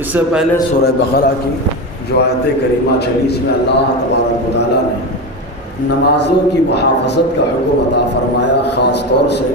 اس سے پہلے سورہ بقرہ کی جو آیت کریمہ چلی، اس میں اللہ تبارک و تعالیٰ نے نمازوں کی محافظت کا حکم عطا فرمایا، خاص طور سے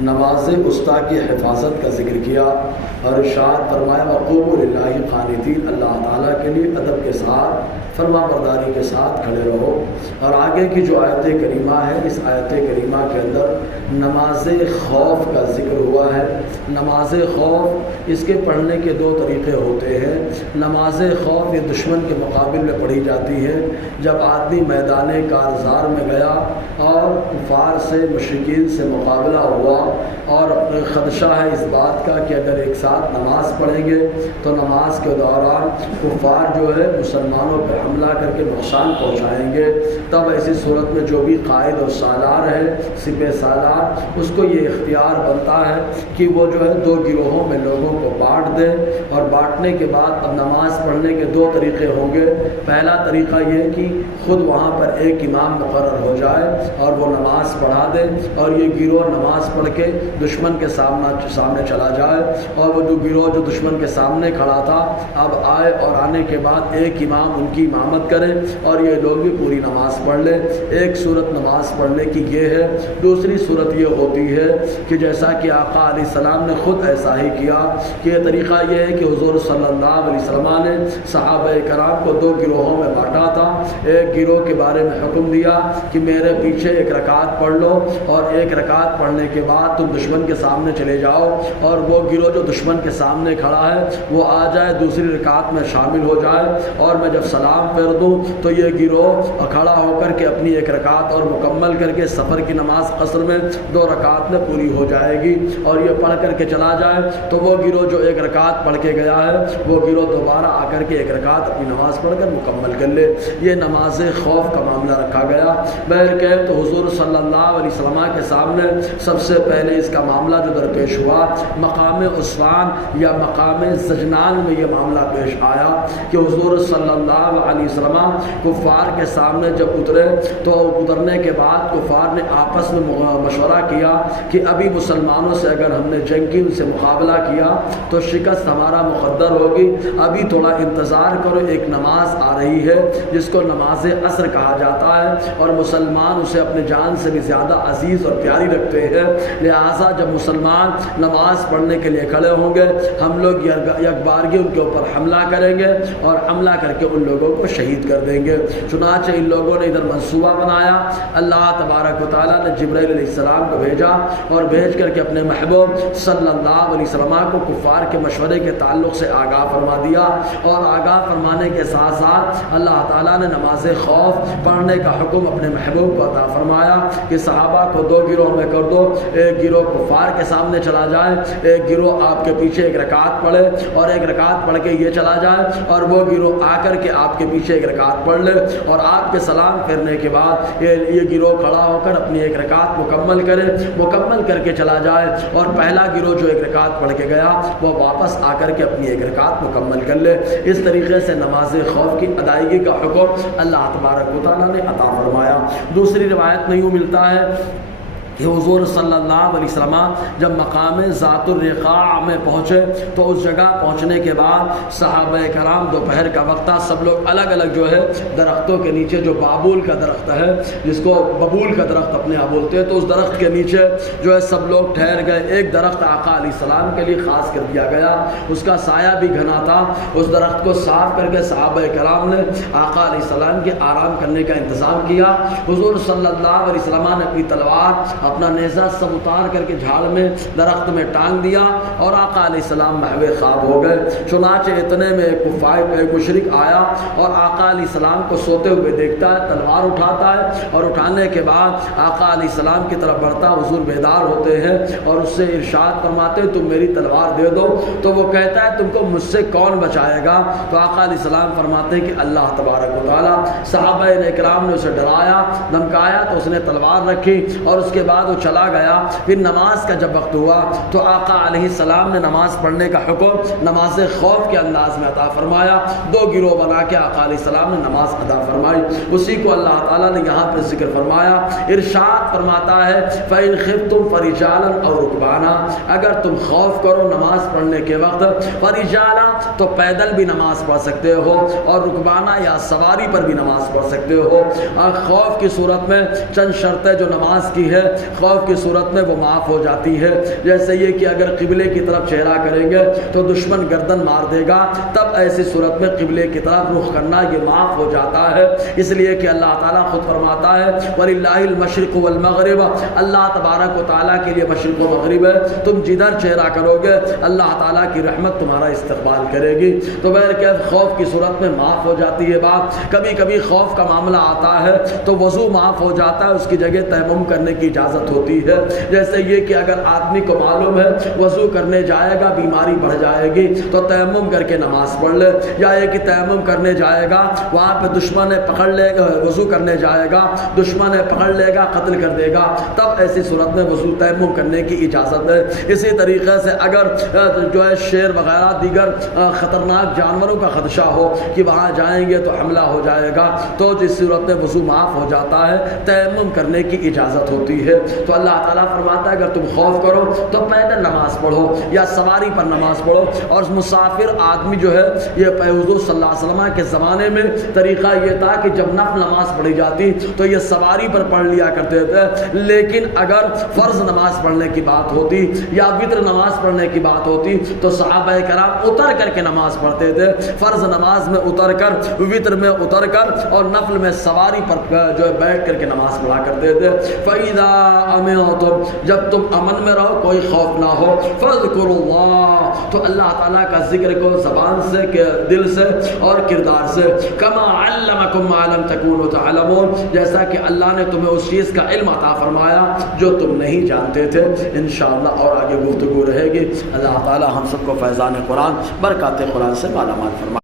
نماز وسطیٰ کی حفاظت کا ذکر کیا اور ارشاد فرمایا وقوموا للہ قانتین، اللہ تعالیٰ کے لیے ادب کے ساتھ فرما برداری کے ساتھ کھڑے رہو۔ اور آگے کی جو آیت کریمہ ہے، اس آیت کریمہ کے اندر نماز خوف کا ذکر ہوا ہے۔ نماز خوف، اس کے پڑھنے کے دو طریقے ہوتے ہیں۔ نماز خوف یہ دشمن کے مقابل میں پڑھی جاتی ہے جب آدمی میدان کارزار میں گیا اور کفار سے مشرکین سے مقابلہ ہوا اور خدشہ ہے اس بات کا کہ اگر ایک ساتھ نماز پڑھیں گے تو نماز کے دوران کفار جو ہے مسلمانوں پر حملہ کر کے نقصان پہنچائیں گے، تب ایسی صورت میں جو بھی قائد اور سالار ہے، سپہ سالار، اس کو یہ اختیار بنتا ہے کہ وہ جو ہے دو گروہوں میں لوگوں کو بانٹ دے، اور بانٹنے کے بعد اب نماز پڑھنے کے دو طریقے ہوں گے۔ پہلا طریقہ یہ کہ خود وہاں پر ایک امام مقرر ہو جائے اور وہ نماز پڑھا دے، اور یہ گروہ نماز پڑھ کے دشمن کے سامنے چلا جائے، اور وہ جو گروہ جو دشمن کے سامنے کھڑا تھا اب آئے، اور آنے کے بعد ایک امام ان کی امامت کرے اور یہ لوگ بھی پوری نماز پڑھ لے۔ ایک صورت نماز پڑھنے کی یہ ہے۔ دوسری صورت یہ ہوتی ہے کہ جیسا کہ آقا علیہ السلام نے خود ایسا ہی کیا کہ یہ طریقہ یہ ہے کہ حضور صلی اللہ علیہ وسلم نے صحابہ کرام کو دو گروہوں میں بانٹا تھا۔ ایک گروہ کے بارے میں حکم دیا کہ میرے پیچھے ایک رکعت پڑھ لو، اور ایک رکعت پڑھنے کے بعد تم دشمن کے سامنے چلے جاؤ، اور وہ گروہ جو دشمن کے سامنے کھڑا ہے وہ آ جائے، دوسری رکعت میں شامل ہو جائے، اور میں جب سلام پھیر دوں تو یہ گروہ کھڑا ہو کر کے اپنی ایک رکعت اور مکمل کر کے سفر کی نماز قصر میں 2 رکعت میں پوری ہو جائے گی، اور یہ پڑھ کر کے چلا جائے تو وہ گروہ جو ایک رکعت پڑھ کے گیا ہے وہ گروہ دوبارہ آ کر کے ایک رکعت اپنی نماز پڑھ کر مکمل کر لے۔ یہ نماز خوف کا معاملہ رکھا گیا۔ بہرکیف تو حضور صلی اللہ علیہ وسلم کے سامنے سب سے پہلے اس کا معاملہ جو درپیش ہوا مقام عثمان یا مقام زجنان میں یہ معاملہ پیش آیا کہ حضور صلی اللہ علیہ وسلم کفار کے سامنے جب اترے تو اترنے کے بعد کفار نے آپس میں مشورہ کیا کہ ابھی مسلمانوں سے اگر ہم نے جنگ کی، ان سے مقابلہ کیا تو شکست ہمارا مقدر ہوگی، ابھی تھوڑا انتظار کرو، ایک نماز آ رہی ہے جس کو نماز عصر کہا جاتا ہے، اور مسلمان اسے اپنے جان سے بھی زیادہ عزیز اور پیاری رکھتے ہیں، لہٰذا جب مسلمان نماز پڑھنے کے لیے کھڑے ہوں گے ہم لوگ یکبارگی ان کے اوپر حملہ کریں گے اور حملہ کر کے ان لوگوں کو شہید کر دیں گے۔ چنانچہ ان لوگوں نے ادھر منصوبہ بنایا، اللہ تبارک و تعالیٰ نے جبرائیل علیہ السلام کو بھیجا، اور بھیج کر کے اپنے محبوب صلی اللہ علیہ وسلم کو کفار کے مشورے کے تعلق سے آگاہ فرما دیا، اور آگاہ فرمانے کے ساتھ ساتھ اللہ تعالیٰ نے نماز خوف پڑھنے کا حکم اپنے محبوب کو عطا فرمایا کہ صحابہ کو 2 گروہ میں کر دو، ایک گروہ کفار کے سامنے چلا جائے، ایک گروہ آپ کے پیچھے ایک رکعت پڑھے اور ایک رکعت پڑھ کے یہ چلا جائے، اور وہ گروہ آ کر کے آپ کے پیچھے ایک رکعت پڑھ لے، اور آپ کے سلام پھیرنے کے بعد یہ گروہ کھڑا ہو کر اپنی ایک رکعت مکمل کرے، مکمل کر کے چلا جائے، اور پہلا گروہ جو ایک رکعت پڑھ کے گیا وہ واپس آ کر کے اپنی ایک رکعت مکمل کر لے۔ اس طریقے سے نماز خوف کی ادائیگی کا حکم اللہ تبارک و تعالیٰ نے عطا فرمایا۔ دوسری روایت میں یوں ملتا ہے کہ حضور صلی اللہ علیہ وسلم جب مقام ذات الرقاع میں پہنچے تو اس جگہ پہنچنے کے بعد صحابہ کرام دوپہر کا وقت تھا، سب لوگ الگ الگ جو ہے درختوں کے نیچے، جو بابول کا درخت ہے جس کو ببول کا درخت اپنے یہاں بولتے ہیں، تو اس درخت کے نیچے جو ہے سب لوگ ٹھہر گئے۔ ایک درخت آقا علیہ السلام کے لیے خاص کر دیا گیا، اس کا سایہ بھی گھنا تھا، اس درخت کو صاف کر کے صحابہ کرام نے آقا علیہ السلام کے آرام کرنے کا انتظام کیا۔ حضور صلی اللہ علیہ وسلم نے اپنی تلوار، اپنا نیزہ سب اتار کر کے جھاڑ میں درخت میں ٹانگ دیا، اور آقا علیہ السلام محو خواب ہو گئے۔ چنانچہ اتنے میں ایک مشرک آیا اور آقا علیہ السلام کو سوتے ہوئے دیکھتا ہے، تلوار اٹھاتا ہے، اور اٹھانے کے بعد آقا علیہ السلام کی طرف بڑھتا، حضور بیدار ہوتے ہیں اور اس سے ارشاد فرماتے ہیں تم میری تلوار دے دو، تو وہ کہتا ہے تم کو مجھ سے کون بچائے گا؟ تو آقا علیہ السلام فرماتے ہیں کہ اللہ تبارک و تعالیٰ۔ صحابہ کرام نے اسے ڈرایا، دھمکایا، تو اس نے تلوار رکھی، اور اس کے بعد بعد وہ چلا گیا. پھر نماز کا جب وقت ہوا تو آقا علیہ السلام نے نماز پڑھنے کا حکم نماز خوف کے انداز میں عطا فرمایا. 2 گروہ بنا کے آقا علیہ السلام نے نماز ادا فرمائی. اسی کو اللہ تعالیٰ نے یہاں پہ ذکر فرمایا. ارشاد فرماتا ہے فَإِنْ خِفْتُمْ فَرِجَالًا أَوْ رُكْبَانًا, اگر تم خوف کرو نماز پڑھنے کے وقت, فرجالا تو پیدل بھی نماز پڑھ سکتے ہو, اور رکبانہ یا سواری پر بھی نماز پڑھ سکتے ہو. اور خوف کی صورت میں چند شرطیں جو نماز کی ہے خوف کی صورت میں وہ معاف ہو جاتی ہے. جیسے یہ کہ اگر قبلے کی طرف چہرہ کریں گے تو دشمن گردن مار دے گا, تب ایسی صورت میں قبلے کی طرف رخ کرنا یہ معاف ہو جاتا ہے. اس لیے کہ اللہ تعالیٰ خود فرماتا ہے وَلِلَّهِ الْمَشْرِقُ وَالْمَغْرِبُ, اللہ تبارک و تعالیٰ کے لیے مشرق و مغرب ہے, تم جدھر چہرہ کرو گے اللہ تعالیٰ کی رحمت تمہارا استقبال کرے گی. تو بہرکیف خوف کی صورت میں معاف ہو جاتی ہے بات. کبھی کبھی خوف کا معاملہ آتا ہے تو وضو معاف ہو جاتا ہے, اس کی جگہ تیمم کرنے کی اجازت ہوتی ہے. جیسے یہ کہ اگر آدمی کو معلوم ہے وضو کرنے جائے گا بیماری بڑھ جائے گی تو تیمم کر کے نماز پڑھ لے, یا یہ کہ تیمم کرنے جائے گا وہاں پہ دشمن پکڑ لے گا, وضو کرنے جائے گا دشمن پکڑ لے گا قتل کر دے گا, تب ایسی صورت میں وضو تیمم کرنے کی اجازت ہے. اسی طریقے سے اگر جو ہے شیر وغیرہ دیگر خطرناک جانوروں کا خدشہ ہو کہ وہاں جائیں گے تو حملہ ہو جائے گا, تو جس صورت میں وضو معاف ہو جاتا ہے, تیمم کرنے کی اجازت ہوتی ہے. تو اللہ تعالیٰ فرماتا ہے اگر تم خوف کرو تو پیدل نماز پڑھو یا سواری پر نماز پڑھو. اور مسافر آدمی جو ہے یہ حضور صلی اللہ علیہ وسلم کے زمانے میں طریقہ یہ تھا کہ جب نفل نماز پڑھی جاتی تو یہ سواری پر پڑھ لیا کرتے تھے, لیکن اگر فرض نماز پڑھنے کی بات ہوتی یا وتر نماز پڑھنے کی بات ہوتی تو صحابہ کرام اتر کر کے نماز پڑھتے تھے. فرض نماز میں اتر کر, وتر میں اتر کر, اور نفل میں سواری پر جو ہے بیٹھ کر کے نماز پڑھا کرتے تھے. فَإِذَا أَمِنْتُمْ, جب تم امن میں رہو کوئی خوف نہ ہو, فَاذْكُرُوا اللَّهَ, تو اللہ تعالیٰ کا ذکر کو زبان سے, دل سے اور کردار سے, كَمَا عَلَّمَكُمْ مَا لَمْ تَكُونُوا تَعْلَمُونَ, جیسا کہ اللہ نے تمہیں اس چیز کا علم عطا فرمایا جو تم نہیں جانتے تھے. انشاءاللہ اور آگے گفتگو رہے گی. اللہ تعالیٰ ہم سب کو فیضان قرآن برکات قرآن سے مالا مال فرمائے.